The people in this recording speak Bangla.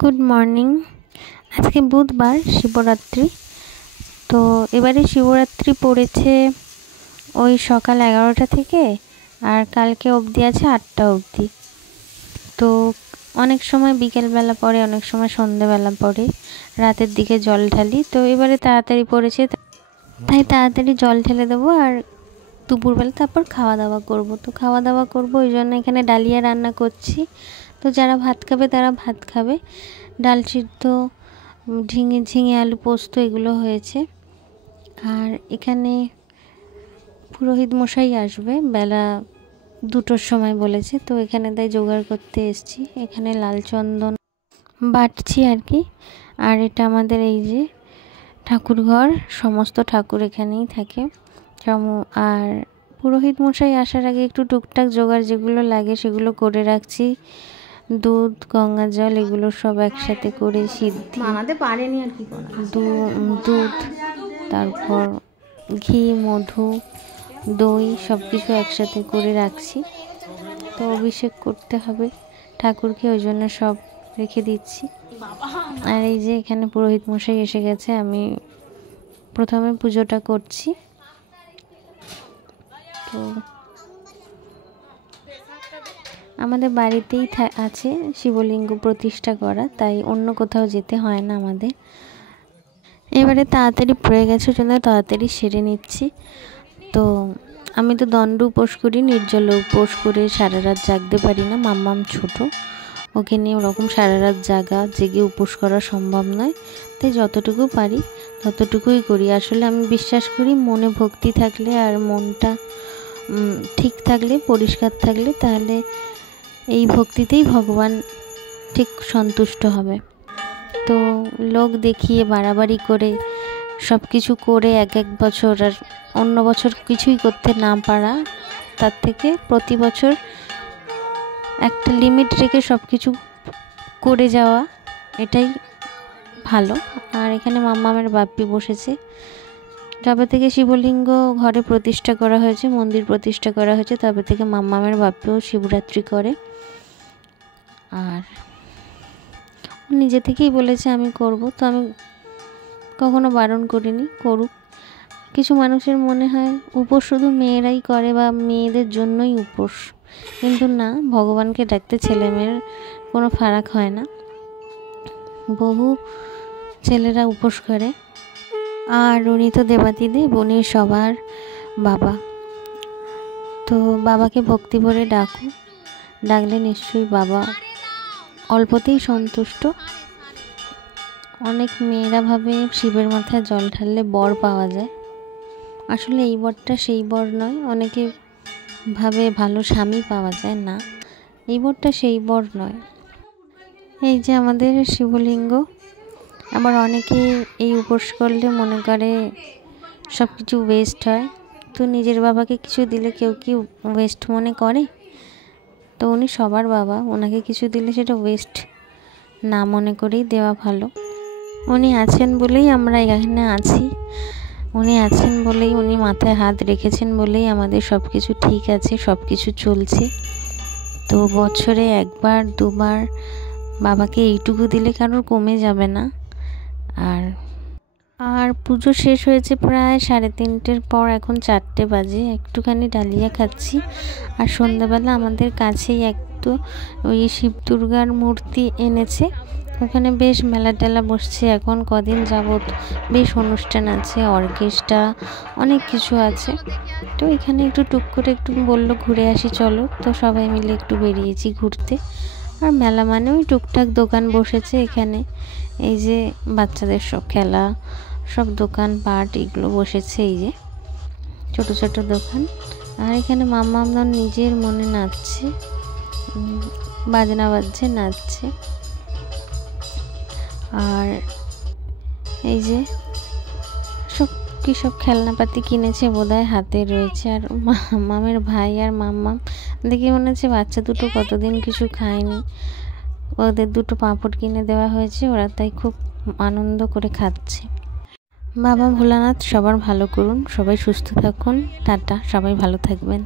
Good morning. আজকে বুধবার, শিবরাত্রি। তো এবারে শিবরাত্রি পড়েছে ওই সকাল 11টা থেকে, আর কালকে অবধি আছে 8টা অবধি। তো অনেক সময় বিকেলবেলা পড়ে, অনেক সময় সন্ধ্যেবেলা পড়ে, রাতের দিকে জল ঢালি। তো এবারে তাড়াতাড়ি পড়েছে, তাই তাড়াতাড়ি জল ঢেলে দেবো, আর দুপুরবেলা তারপর খাওয়া দাওয়া করব। তো খাওয়া দাওয়া করব ওই জন্য এখানে ডালিয়া রান্না করছি। তো যারা ভাত খাবে তারা ভাত খাবে। ডাল সিদ্ধ, ঝিঙে আলু পোস্ত এগুলো হয়েছে। আর এখানে পুরোহিত মশাই আসবে বেলা 2টোর সময় বলেছে, তো এখানে তাই জোগাড় করতে এসেছি। এখানে লাল চন্দন বাটছি আর কি। আর এটা আমাদের এই যে ঠাকুর ঘর, সমস্ত ঠাকুর এখানেই থাকে। আর পুরোহিত মশাই আসার আগে একটু টুকটাক জোগাড় যেগুলো লাগে সেগুলো করে রাখছি। দুধ, গঙ্গা জল এগুলো সব একসাথে করে সিদ্ধি বানাতে পারেনি আর কি, দুধ, তারপর ঘি, মধু, দই সব কিছু একসাথে করে রাখছি। তো অভিষেক করতে হবে ঠাকুরকে, ওই জন্য সব রেখে দিচ্ছি। আর এই যে এখানে পুরোহিত মশাই এসে গেছে, আমি প্রথমে পুজোটা করছি। তো আমাদের বাড়িতেই আছে শিবলিঙ্গ প্রতিষ্ঠা করা, তাই অন্য কোথাও যেতে হয় না আমাদের। এবারে তাড়াতাড়ি পড়ে গেছে, জন্য তাড়াতাড়ি সেরে নিচ্ছি। তো আমি তো দণ্ড উপোস করি, নির্জল উপোস করে সারা রাত জাগতে পারি না। মাম্মাম ছোট, ওকে নিয়ে ওরকম সারা রাত জেগে উপোস করা সম্ভব নয়। তাই যতটুকু পারি ততটুকুই করি। আসলে আমি বিশ্বাস করি মনে ভক্তি থাকলে আর মনটা ঠিক থাকলে, পরিষ্কার থাকলে, তাহলে এই ভক্তিতেই ভগবান ঠিক সন্তুষ্ট হবে। তো লোক দেখিয়ে বাড়াবাড়ি করে সব কিছু করে এক বছর আর অন্য বছর কিছুই করতে না পারা, তার থেকে প্রতি বছর একটা লিমিট রেখে সব কিছু করে যাওয়া, এটাই ভালো। আর এখানে মাম্মামের বাপ্পি বসেছে। যবে থেকে শিবলিঙ্গ ঘরে প্রতিষ্ঠা করা হয়েছে, মন্দির প্রতিষ্ঠা করা হয়েছে, তবে থেকে মাম্মামের বাপ্পিও শিবরাত্রি করে। আর নিজে থেকেই বলেছে আমি করব, তো আমি কখনো বারণ করিনি, করুক। কিছু মানুষের মনে হয় উপোস শুধু মেয়েরাই করে বা মেয়েদের জন্যই উপোস, কিন্তু না, ভগবানকে ডাকতে ছেলে মেয়ের কোনো ফারাক হয় না। বহু ছেলেরা উপোস করে। আর উনি তো দেবাদিদেব, উনি সবার বাবা। তো বাবাকে ভক্তি ভরে ডাকলে নিশ্চয়ই বাবা অল্পতেই সন্তুষ্ট। অনেক মেয়েরা ভাবে শিবের মাথায় জল ঢাললে বর পাওয়া যায়, আসলে এই বরটা সেই বর নয়। অনেকে ভাবে ভালো স্বামী পাওয়া যায়, না, এই বরটা সেই বর নয়। এই যে আমাদের শিবলিঙ্গ। আবার অনেকে এই উপোস করলে মনে করে সব কিছু ওয়েস্ট হয়। তো নিজের বাবাকে কিছু দিলে কেউ কি ওয়েস্ট মনে করে? তো উনি সবার বাবা, ওনাকে কিছু দিলে সেটা ওয়েস্ট না মনে করেই দেওয়া ভালো। উনি আছেন বলেই আমরা এখানে আছি, উনি আছেন বলেই, উনি মাথায় হাত রেখেছেন বলেই আমাদের সব কিছু ঠিক আছে, সব কিছু চলছে। তো বছরে একবার দুবার বাবাকে এইটুকু দিলে কারোর কমে যাবে না। আর পুজো শেষ হয়েছে প্রায় 3:30 পর, এখন 4টে বাজে। একটুখানি ডালিয়া খাচ্ছি। আর সন্ধ্যাবেলা আমাদের কাছেই একটু ওই শিব দুর্গার মূর্তি এনেছে, ওখানে বেশ মেলা টেলা বসছে এখন কদিন যাবৎ, বেশ অনুষ্ঠান আছে, অর্কেস্ট্রা, অনেক কিছু আছে। তো এখানে একটু টুক করে একটু বললো ঘুরে আসি চলো, তো সবাই মিলে একটু বেরিয়েছি ঘুরতে। আর মেলা মানে ওই টুকটাক দোকান বসেছে এখানে, এই যে বাচ্চাদের সব খেলা, সব দোকানপাট এগুলো বসেছে, এই যে ছোট ছোট দোকান। আর এখানে মাম্মাম নিজের মনে নাচছে, বাজনা বাজছে, নাচছে। আর এই যে সব খেলনাপাতি কিনেছে বোধহয়, হাতে রয়েছে। আর মাম্মামের ভাই আর মাম্মাম দেখে মনে হচ্ছে বাচ্চা দুটো কতদিন কিছু খায়নি, ওদের 2টো পাঁপড় কিনে দেওয়া হয়েছে, ওরা তাই খুব আনন্দ করে খাচ্ছে। বাবা ভোলানাথ সবার ভালো করুন, সবাই সুস্থ থাকুন, টাটা, সবাই ভালো থাকবেন।